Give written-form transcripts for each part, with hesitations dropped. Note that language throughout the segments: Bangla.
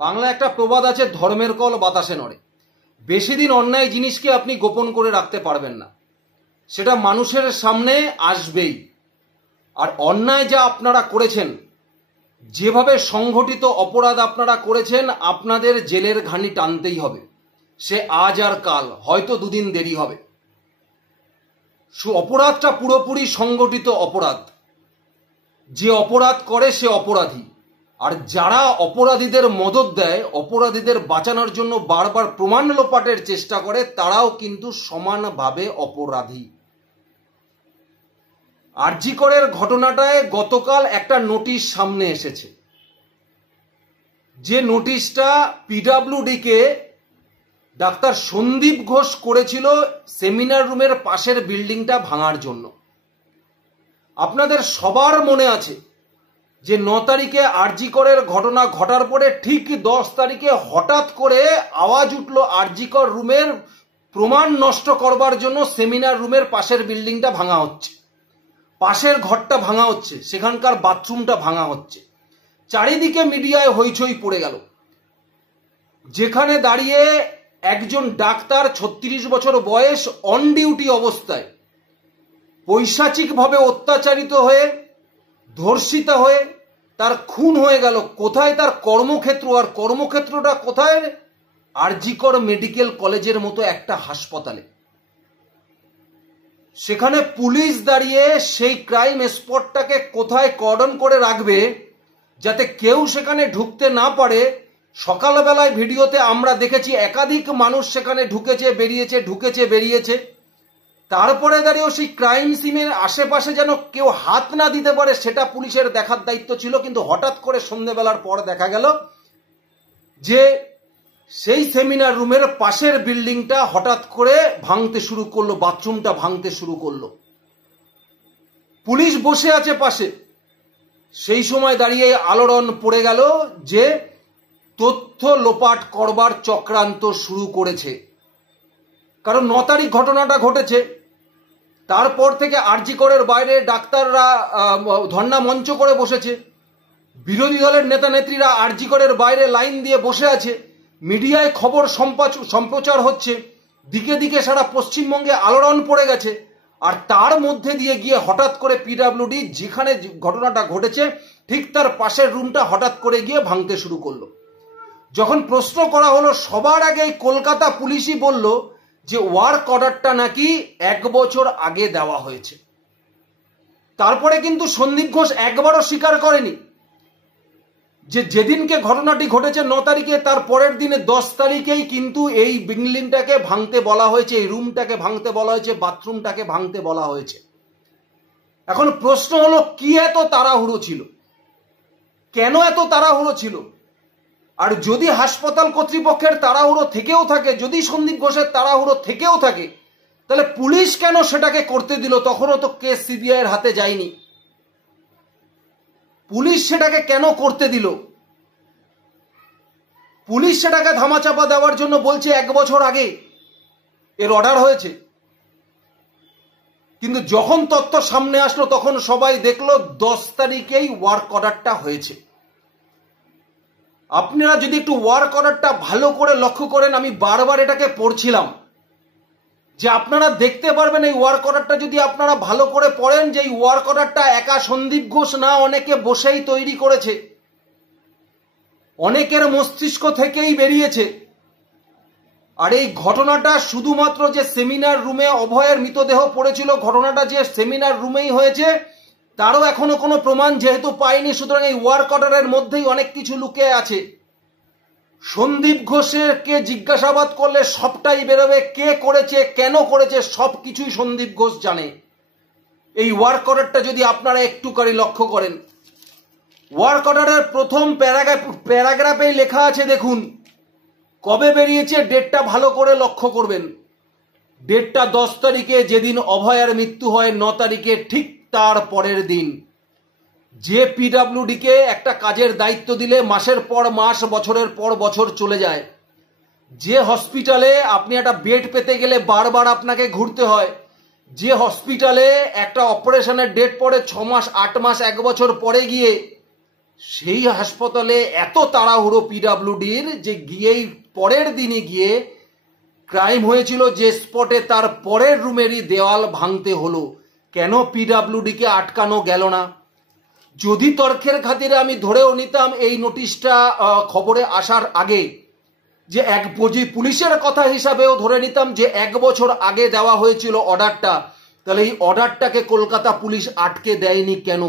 বাংলা একটা প্রবাদ আছে, ধর্মের কল বাতাসে নড়ে। বেশি দিন অন্যায় জিনিসকে আপনি গোপন করে রাখতে পারবেন না, সেটা মানুষের সামনে আসবেই। আর অন্যায় যা আপনারা করেছেন, যেভাবে সংগঠিত অপরাধ আপনারা করেছেন, আপনাদের জেলের ঘানি টানতেই হবে। সে আজ আর কাল, হয়তো দুদিন দেরি হবে। অপরাধটা পুরোপুরি সংগঠিত অপরাধ। যে অপরাধ করে সে অপরাধী, আর যারা অপরাধীদের মদত দেয়, অপরাধীদের বাঁচানোর জন্য বারবার প্রমাণ লোপাটের চেষ্টা করে, তারাও কিন্তু সমানভাবে অপরাধী। আরজি করের ঘটনাটায় গতকাল একটা নোটিশ সামনে এসেছে, যে নোটিশটা পিডব্লিউডি কে ডাক্তার সন্দীপ ঘোষ করেছিল সেমিনার রুমের পাশের বিল্ডিংটা ভাঙার জন্য। আপনাদের সবার মনে আছে যে 9 তারিখে আরজি করের ঘটনা ঘটার পরে ঠিক 10 তারিখে হঠাৎ করে আওয়াজ উঠল আরজি কর রুমের প্রমাণ নষ্ট করবার জন্য সেমিনার রুমের পাশের বিল্ডিংটা ভাঙা হচ্ছে, পাশের ঘরটা ভাঙা হচ্ছে, সেখানকার বাথরুমটা ভাঙা হচ্ছে। চারিদিকে মিডিয়ায় হইচই পড়ে গেল। যেখানে দাঁড়িয়ে একজন ডাক্তার 36 বছর বয়স, অন ডিউটি অবস্থায় পৈশাচিকভাবে অত্যাচারিত হয়ে, ধর্ষিতা হয়ে তার খুন হয়ে গেল। কোথায়? তার কর্মক্ষেত্র। আর কর্মক্ষেত্রটা কোথায়? আরজি কর মেডিকেল কলেজের মতো একটা হাসপাতালে। সেখানে পুলিশ দাঁড়িয়ে সেই ক্রাইম স্পটটাকে কোথায় কর্ডন করে রাখবে যাতে কেউ সেখানে ঢুকতে না পারে। সকালবেলায় ভিডিওতে আমরা দেখেছি একাধিক মানুষ সেখানে ঢুকেছে বেরিয়েছে, ঢুকেছে বেরিয়েছে। তারপরে দাঁড়িয়েও সেই ক্রাইম সিনের আশেপাশে যেন কেউ হাত না দিতে পারে, সেটা পুলিশের দেখার দায়িত্ব ছিল। কিন্তু হঠাৎ করে সন্ধ্যেবেলার পর দেখা গেল যে সেই সেমিনার রুমের পাশের বিল্ডিংটা হঠাৎ করে ভাঙতে শুরু করলো, বাথরুমটা ভাঙতে শুরু করলো। পুলিশ বসে আছে পাশে। সেই সময় দাঁড়িয়ে আলোড়ন পড়ে গেল যে তথ্য লোপাট করবার চক্রান্ত শুরু করেছে। কারণ 9 তারিখ ঘটনাটা ঘটেছে, তারপর থেকে আরজি করের বাইরে ডাক্তাররা ধর্ণা মঞ্চ করে বসেছে, বিরোধী দলের নেতা নেত্রীরা আরজি করের বাইরে লাইন দিয়ে বসে আছে, মিডিয়ায় খবর সম্প্রচার হচ্ছে, দিকে দিকে সারা পশ্চিমবঙ্গে আলোড়ন পড়ে গেছে। আর তার মধ্যে দিয়ে গিয়ে হঠাৎ করে পিডব্লিউডি যেখানে ঘটনাটা ঘটেছে ঠিক তার পাশের রুমটা হঠাৎ করে গিয়ে ভাঙতে শুরু করলো। যখন প্রশ্ন করা হলো, সবার আগে কলকাতা পুলিশই বলল যে ওয়ার্ক অর্ডারটা নাকি 1 বছর আগে দেওয়া হয়েছে। তারপরে কিন্তু সন্দীপ ঘোষ একবারও স্বীকার করেনি যে যেদিনকে ঘটনাটি ঘটেছে 9 তারিখে, তার পরের দিনে 10 তারিখেই কিন্তু এই বিল্ডিংটাকে ভাঙতে বলা হয়েছে, এই রুমটাকে ভাঙতে বলা হয়েছে, বাথরুমটাকে ভাঙতে বলা হয়েছে। এখন প্রশ্ন হলো, কি এত তাড়াহুড়ো ছিল? কেন এত তাড়াহুড়ো ছিল? আর যদি হাসপাতাল কর্তৃপক্ষের তাড়াহুড়ো থেকেও থাকে, যদি সন্দীপ ঘোষের তাড়াহুড়ো থেকেও থাকে, তাহলে পুলিশ কেন সেটাকে করতে দিল? তখনও তো কেস সিবিআই এর হাতে যায়নি। পুলিশ সেটাকে কেন করতে দিল? পুলিশ সেটাকে ধামাচাপা দেওয়ার জন্য বলছে 1 বছর আগে এর অর্ডার হয়েছে। কিন্তু যখন তথ্য সামনে আসলো তখন সবাই দেখলো 10 তারিখেই ওয়ার্ক অর্ডারটা হয়েছে। আপনারা যদি একটু ওয়ার্ক অর্ডারটা ভালো করে লক্ষ্য করেন, আমি বারবার এটাকে পড়ছিলাম, যে আপনারা দেখতে পারবেন এই ওয়ার্ক অর্ডারটা যদি আপনারা ভালো করে পড়েন, যে এই ওয়ার্ক অর্ডারটা একা সন্দীপ ঘোষ না, অনেকে বসেই তৈরি করেছে, অনেকের মস্তিষ্ক থেকেই বেরিয়েছে। আর এই ঘটনাটা শুধুমাত্র যে সেমিনার রুমে অভয়ের মৃতদেহ পড়েছিল, ঘটনাটা যে সেমিনার রুমেই হয়েছে তারও এখনো কোনো প্রমাণ যেহেতু পাইনি, সুতরাং এই ওয়ার্ক অর্ডারের মধ্যেই অনেক কিছু লুকিয়ে আছে। সন্দীপ ঘোষকে জিজ্ঞাসাবাদ করলে সবটাই বেরোবে, কে করেছে, কেন করেছে, সবকিছুই সন্দীপ ঘোষ জানে। এই ওয়ার্ক অর্ডারটা যদি আপনারা একটুখানি লক্ষ্য করেন, ওয়ার্ক অর্ডারের প্রথম প্যারাগ্রাফেই লেখা আছে, দেখুন কবে বেরিয়েছে, ডেটটা ভালো করে লক্ষ্য করবেন। ডেটটা 10 তারিখে, যেদিন অভয়ের মৃত্যু হয় 9 তারিখে, ঠিক তার পরের দিন। যে পিডব্লিউডি কে একটা কাজের দায়িত্ব দিলে মাসের পর মাস, বছরের পর বছর চলে যায়, যে হসপিটালে আপনি একটা বেড পেতে গেলে বারবার আপনাকে ঘুরতে হয়, যে হসপিটালে একটা অপারেশনের ডেট পড়ে 6 মাস, 8 মাস, 1 বছর পরে গিয়ে সেই হাসপাতালে এত তাড়াহুড়ো পিডাব্লিউডির যে গিয়েই পরের দিনে গিয়ে ক্রাইম হয়েছিল যে স্পটে, তার পরের রুমেরই দেওয়াল ভাঙতে হলো। কেন পিডাব্লিউডিকে আটকানো গেল না? যদি তর্কের খাতিরে আমি ধরেও নিতাম এই নোটিশটা খবরে আসার আগে, যে পুলিশের কথা হিসাবেও ধরে নিতাম যে 1 বছর আগে দেওয়া হয়েছিল অর্ডারটা, তাহলে এই অর্ডারটাকে কলকাতা পুলিশ আটকে দেয়নি কেন?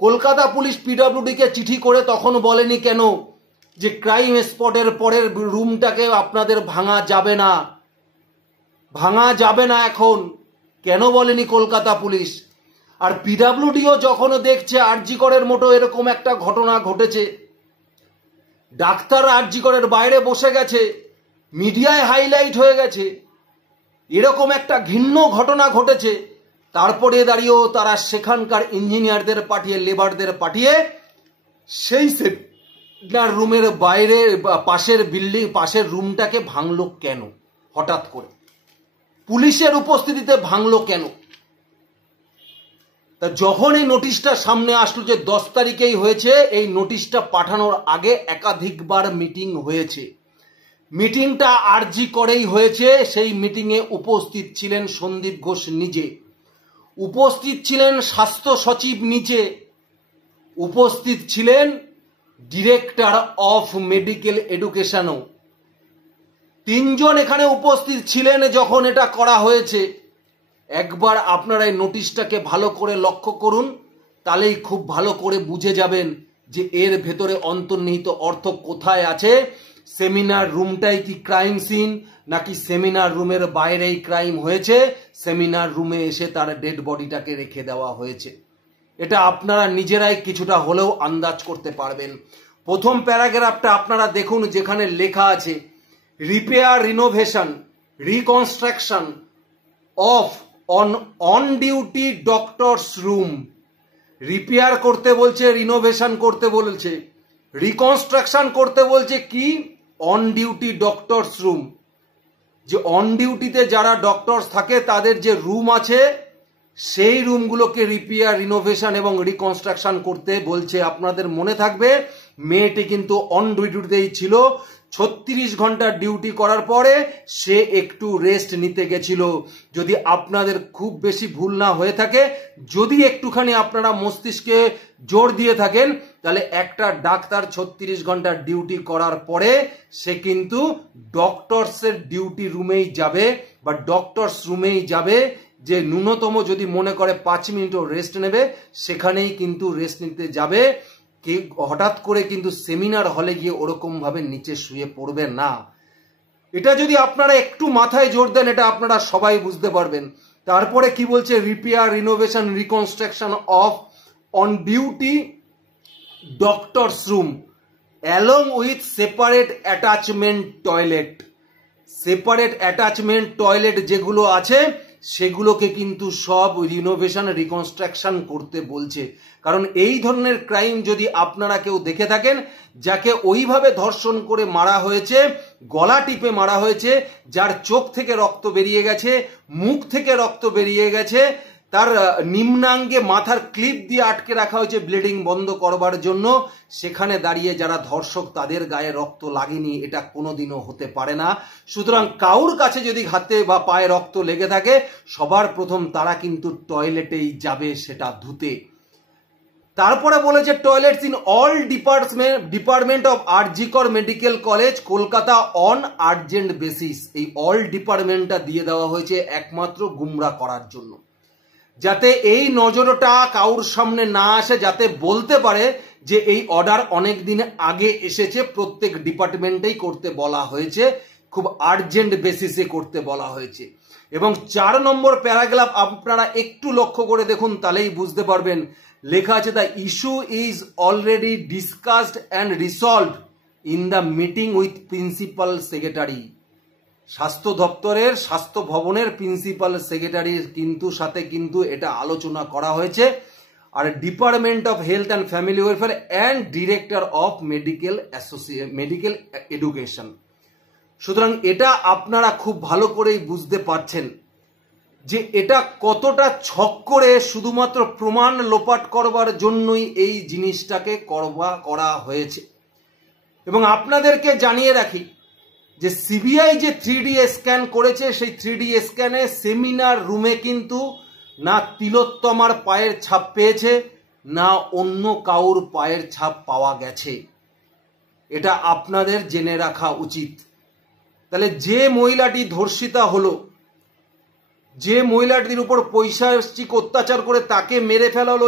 কলকাতা পুলিশ পিডাব্লিউডিকে চিঠি করে তখন বলেনি কেন যে ক্রাইম স্পটের পরের রুমটাকে আপনাদের ভাঙা যাবে না, ভাঙা যাবে না? এখন কেন বলেনি কলকাতা পুলিশ? আর পিডাব্লিউডিও যখন দেখছে আরজি করের মতো এরকম একটা ঘটনা ঘটেছে, ডাক্তার আরজি করের বাইরে বসে গেছে, মিডিয়ায় হাইলাইট হয়ে গেছে, এরকম একটা ঘৃণ্য ঘটনা ঘটেছে, তারপরে দাঁড়িয়েও তারা সেখানকার ইঞ্জিনিয়ারদের পাঠিয়ে, লেবারদের পাঠিয়ে সেই রুমের বাইরে পাশের বিল্ডিং, পাশের রুমটাকে ভাঙলো কেন? হঠাৎ করে পুলিশের উপস্থিতিতে ভাঙলো কেন? তা যখন এই নোটিশটা সামনে আসলো যে 10 তারিখেই হয়েছে, এই নোটিশটা পাঠানোর আগে একাধিকবার মিটিং হয়েছে। মিটিংটা আরজি করেই হয়েছে। সেই মিটিংয়ে উপস্থিত ছিলেন সন্দীপ ঘোষ নিজে, উপস্থিত ছিলেন স্বাস্থ্য সচিব নিচে, উপস্থিত ছিলেন ডিরেক্টর অফ মেডিকেল এডুকেশনও। 3 জন এখানে উপস্থিত ছিলেন যখন এটা করা হয়েছে। একবার আপনারা এই নোটিশটাকে ভালো করে লক্ষ্য করুন, তাহলেই খুব ভালো করে বুঝে যাবেন যে এর ভেতরে অন্তর্নিহিত অর্থ কোথায় আছে। সেমিনার রুমটাই কি ক্রাইম সিন, নাকি সেমিনার রুমের বাইরেই ক্রাইম হয়েছে, সেমিনার রুমে এসে তার ডেড বডিটাকে রেখে দেওয়া হয়েছে? এটা আপনারা নিজেরাই কিছুটা হলেও আন্দাজ করতে পারবেন। প্রথম প্যারাগ্রাফটা আপনারা দেখুন, যেখানে লেখা আছে repair, renovation, reconstruction of on duty doctors room. Repair করতে বলছে, রিনোভেশন করতে বলছে, রিকনস্ট্রাকশন করতে বলছে কি? On duty doctors room. যে অন ডিউটিতে যারা ডক্টরস থাকে তাদের যে রুম আছে, সেই রুমগুলোকে রিপেয়ার, রিনোভেশন এবং রিকনস্ট্রাকশন করতে বলছে। আপনাদের মনে থাকবে মেয়েটি কিন্তু অন ডিউটিতেই ছিল। 36 ঘন্টা ডিউটি করার পরে সে একটু রেস্ট নিতে গেছিল। যদি আপনাদের খুব বেশি ভুল না হয়ে থাকে, যদি একটুখানি আপনারা মস্তিষ্কে জোর দিয়ে থাকেন, তাহলে একটা ডাক্তার 36 ঘন্টা ডিউটি করার পরে সে কিন্তু ডক্টরসের ডিউটি রুমেই যাবে বা ডক্টরস রুমেই যাবে। যে ন্যূনতম যদি মনে করে 5 মিনিটও রেস্ট নেবে, সেখানেই কিন্তু রেস্ট নিতে যাবে। কে হঠাৎ করে কিন্তু সেমিনার হলে গিয়ে ওরকম ভাবে নিচে শুয়ে পড়বে না। এটা যদি আপনারা একটু মাথায় জোর দেন, এটা আপনারা সবাই বুঝতে পারবেন। তারপরে কি বলছে? Repair, renovation, reconstruction of on duty doctors room along with separate attachment toilet. Separate attachment toilet যেগুলো আছে সেগুলোকে কিন্তু সব রিনোভেশন, রিকনস্ট্রাকশন করতে বলছে। কারণ এই ধরনের ক্রাইম যদি আপনারা কেউ দেখে থাকেন, যাকে ওইভাবে ধর্ষণ করে মারা হয়েছে, গলা টিপে মারা হয়েছে, যার চোখ থেকে রক্ত বেরিয়ে গেছে, মুখ থেকে রক্ত বেরিয়ে গেছে, তার নিম্নাঙ্গে মাথার ক্লিপ দিয়ে আটকে রাখা হয়েছে ব্লিডিং বন্ধ করবার জন্য, সেখানে দাঁড়িয়ে যারা ধর্ষক তাদের গায়ে রক্ত লাগেনি, এটা কোনোদিনও হতে পারে না। সুতরাং কাউর কাছে যদি হাতে বা পায়ে রক্ত লেগে থাকে, সবার প্রথম তারা কিন্তু টয়লেটেই যাবে সেটা ধুতে। তারপরে বলেছে toilets in all department of RG Kar medical college Kolkata on urgent basis. এই অল ডিপার্টমেন্টটা দিয়ে দেওয়া হয়েছে একমাত্র গুমরা করার জন্য, যাতে এই নজরটা কাউর সামনে না আসে, যাতে বলতে পারে যে এই অর্ডার অনেক দিন আগে এসেছে, প্রত্যেক ডিপার্টমেন্টেই করতে বলা হয়েছে, খুব আর্জেন্ট বেসিসে করতে বলা হয়েছে। এবং 4 নম্বর প্যারাগ্রাফ আপনারা একটু লক্ষ্য করে দেখুন, তাহলেই বুঝতে পারবেন। লেখা আছে the issue is already discussed and resolved in the meeting with principal secretary. স্বাস্থ্য দপ্তরের, স্বাস্থ্য ভবনের প্রিন্সিপাল সেক্রেটারির কিন্তু সাথে কিন্তু এটা আলোচনা করা হয়েছে। আর department of health and family welfare and director of medical education. সুতরাং এটা আপনারা খুব ভালো করেই বুঝতে পারছেন যে এটা কতটা ছক করে শুধুমাত্র প্রমাণ লোপাট করবার জন্যই এই জিনিসটাকে করা হয়েছে। এবং আপনাদেরকে জানিয়ে রাখি যে সিবিআই যে 3D স্ক্যান করেছে, সেই 3D স্ক্যানে সেমিনার রুমে কিন্তু না তিলোত্তমার পায়ের ছাপ পেয়েছে, না অন্য কাউর পায়ের ছাপ পাওয়া গেছে। এটা আপনাদের জেনে রাখা উচিত। তাহলে যে মহিলাটি ধর্ষিতা হলো, যে মহিলাটির উপর পৈশাচিক অত্যাচার করে তাকে মেরে ফেলা হলো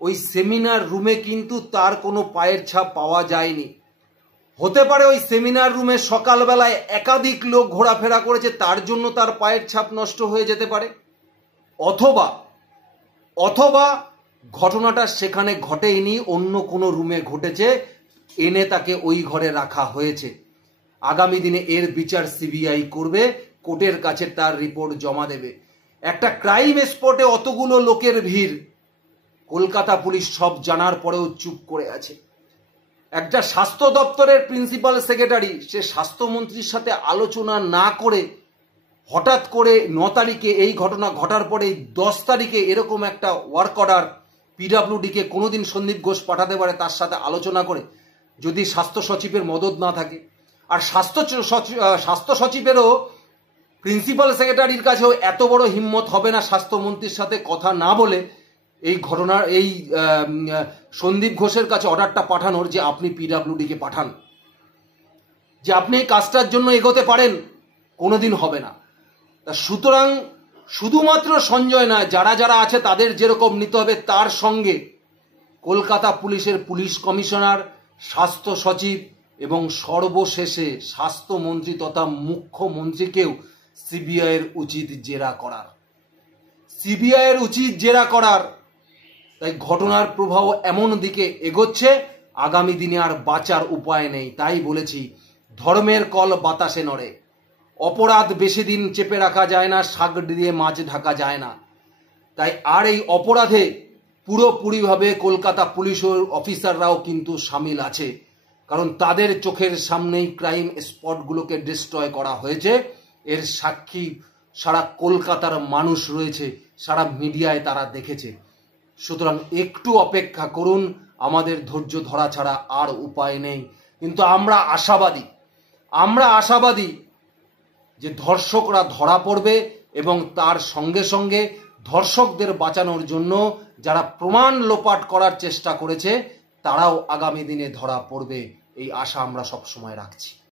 ওই সেমিনার রুমে কিন্তু তার কোনো পায়ের ছাপ পাওয়া যায়নি। হতে পারে ওই সেমিনার রুমে সকালবেলায় একাধিক লোক ঘোরাফেরা করেছে, তার জন্য তার পায়ের ছাপ নষ্ট হয়ে যেতে পারে। অথবা ঘটনাটা সেখানে ঘটেইনি, অন্য কোনো রুমে ঘটেছে, এনে তাকে ওই ঘরে রাখা হয়েছে। আগামী দিনে এর বিচার সিবিআই করবে, কোর্টের কাছে তার রিপোর্ট জমা দেবে। একটা ক্রাইম স্পটে অতগুলো লোকের ভিড়, কলকাতা পুলিশ সব জানার পরেও চুপ করে আছে। একটা স্বাস্থ্য দপ্তরের প্রিন্সিপাল সেক্রেটারি, সে স্বাস্থ্যমন্ত্রীর সাথে আলোচনা না করে হঠাৎ করে 9 তারিখে এই ঘটনা ঘটার পরে 10 তারিখে এরকম একটা ওয়ার্ক অর্ডার পিডব্লিউডিকে কোনোদিন সন্দীপ ঘোষ পাঠাতে পারে তার সাথে আলোচনা করে, যদি স্বাস্থ্য সচিবের মদত না থাকে। আর স্বাস্থ্য সচিবেরও প্রিন্সিপাল সেক্রেটারির কাছেও এত বড় হিম্মত হবে না স্বাস্থ্যমন্ত্রীর সাথে কথা না বলে এই ঘটনার এই সন্দীপ ঘোষের কাছে অর্ডারটা পাঠানোর, যে আপনি পিডব্লিউডিকে পাঠান, যে আপনি এই কাজটার জন্য এগোতে পারেন, কোনোদিন হবে না। তা সুতরাং শুধুমাত্র সঞ্জয় নয়, যারা যারা আছে তাদের যেরকম নিতে হবে, তার সঙ্গে কলকাতা পুলিশের পুলিশ কমিশনার, স্বাস্থ্য সচিব এবং সর্বশেষে স্বাস্থ্যমন্ত্রী তথা মুখ্যমন্ত্রীকেও সিবিআইয়ের উচিত জেরা করার। তাই ঘটনার প্রভাব এমন দিকে এগোচ্ছে, আগামী দিনে আর বাঁচার উপায় নেই। তাই বলেছি, ধর্মের কল বাতাসে নড়ে। অপরাধ বেশি দিন চেপে রাখা যায় না, শাক দিয়ে মাছ ঢাকা যায় না। তাই আর এই অপরাধে পুরোপুরিভাবে কলকাতা পুলিশ অফিসাররাও কিন্তু সামিল আছে, কারণ তাদের চোখের সামনেই ক্রাইম স্পটগুলোকে ডিস্ট্রয় করা হয়েছে। এর সাক্ষী সারা কলকাতার মানুষ রয়েছে, সারা মিডিয়ায় তারা দেখেছে। সুতরাং একটু অপেক্ষা করুন, আমাদের ধৈর্য ধরা ছাড়া আর উপায় নেই। কিন্তু আমরা আশাবাদী যে ধর্ষকরা ধরা পড়বে, এবং তার সঙ্গে সঙ্গে ধর্ষকদের বাঁচানোর জন্য যারা প্রমাণ লোপাট করার চেষ্টা করেছে তারাও আগামী দিনে ধরা পড়বে, এই আশা আমরা সবসময় রাখছি।